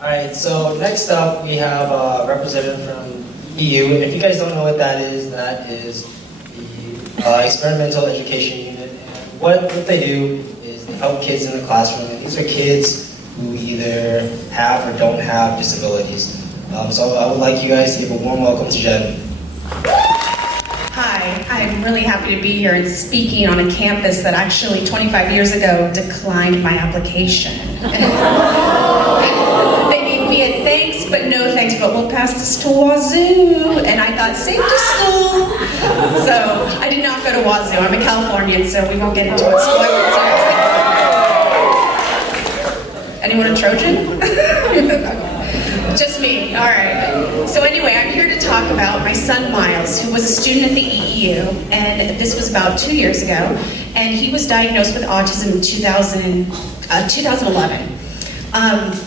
Alright, so next up we have a representative from EEU. If you guys don't know what that is the Experimental Education Unit. And what they do is they help kids in the classroom. And these are kids who either have or don't have disabilities. So I would like you guys to give a warm welcome to Jen. Hi, I'm really happy to be here and speaking on a campus that actually 25 years ago declined my application. They gave me a thanks, but no thanks, but we'll pass this to Wazoo. And I thought, safety school. So I did not go to Wazoo. I'm a Californian, so we won't get into what school I went to. Anyone a Trojan? Just me, all right. So anyway, I'm here to talk about my son Miles, who was a student at the EEU, and this was about 2 years ago, and he was diagnosed with autism in 2011.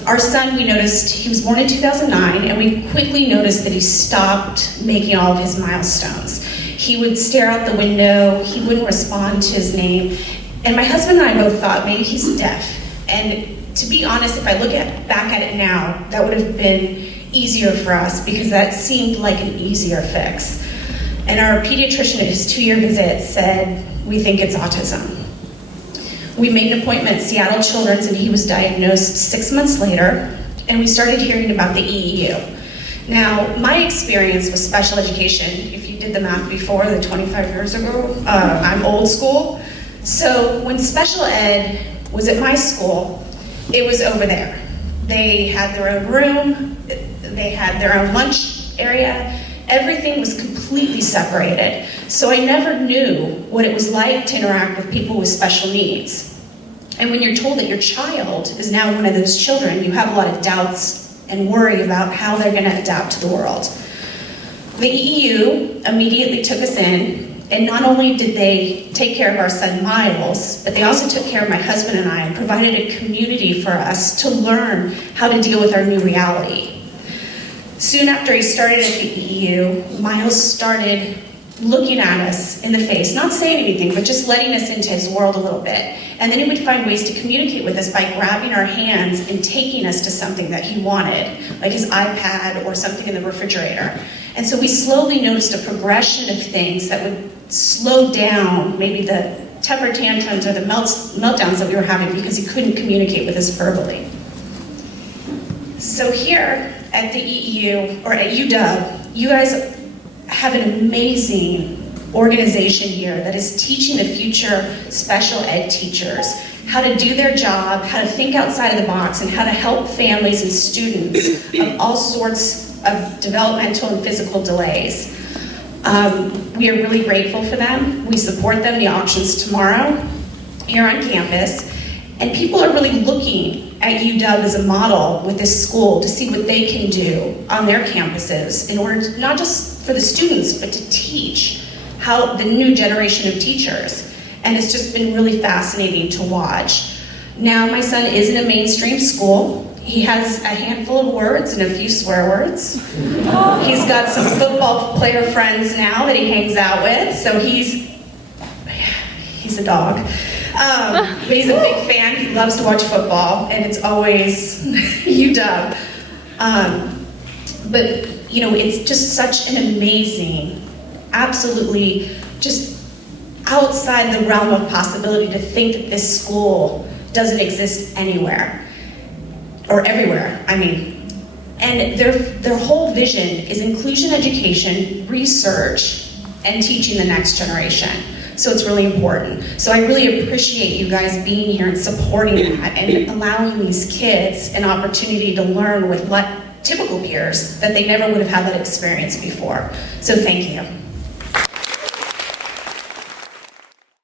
Our son, we noticed, he was born in 2009, and we quickly noticed that he stopped making all of his milestones. He would stare out the window, he wouldn't respond to his name, and my husband and I both thought maybe he's deaf. And to be honest, if I look back at it now, that would have been easier for us because that seemed like an easier fix. And our pediatrician at his 2-year visit said, we think it's autism. We made an appointment at Seattle Children's and he was diagnosed 6 months later, and we started hearing about the EEU. Now, my experience with special education, if you did the math before, the 25 years ago, I'm old school. So when special ed was at my school, it was over there. They had their own room, they had their own lunch area, everything was completely separated. So I never knew what it was like to interact with people with special needs. And when you're told that your child is now one of those children, you have a lot of doubts and worry about how they're gonna adapt to the world. The EEU immediately took us in, and not only did they take care of our son Miles, but they also took care of my husband and I and provided a community for us to learn how to deal with our new reality. Soon after he started at the EEU, Miles started looking at us in the face, not saying anything, but just letting us into his world a little bit. And then he would find ways to communicate with us by grabbing our hands and taking us to something that he wanted, like his iPad or something in the refrigerator. And so we slowly noticed a progression of things that would slow down maybe the temper tantrums or the meltdowns that we were having because he couldn't communicate with us verbally. So here at the EEU, or at UW, you guys have an amazing organization here that is teaching the future special ed teachers how to do their job, how to think outside of the box, and how to help families and students of all sorts of developmental and physical delays. We are really grateful for them. We support them. The auction's tomorrow here on campus. And people are really looking at UW as a model with this school to see what they can do on their campuses in order to, not just for the students, but to teach how the new generation of teachers. And it's just been really fascinating to watch. Now my son is in a mainstream school. He has a handful of words and a few swear words. He's got some football player friends now that he hangs out with, so he's a dog. But he's a big fan. He loves to watch football, and it's always UW. But you know, it's just such an amazing, absolutely just outside the realm of possibility to think that this school doesn't exist anywhere. Or everywhere, I mean. And their whole vision is inclusion education, research, and teaching the next generation. So it's really important. So I really appreciate you guys being here and supporting that and allowing these kids an opportunity to learn with typical peers that they never would have had that experience before. So thank you.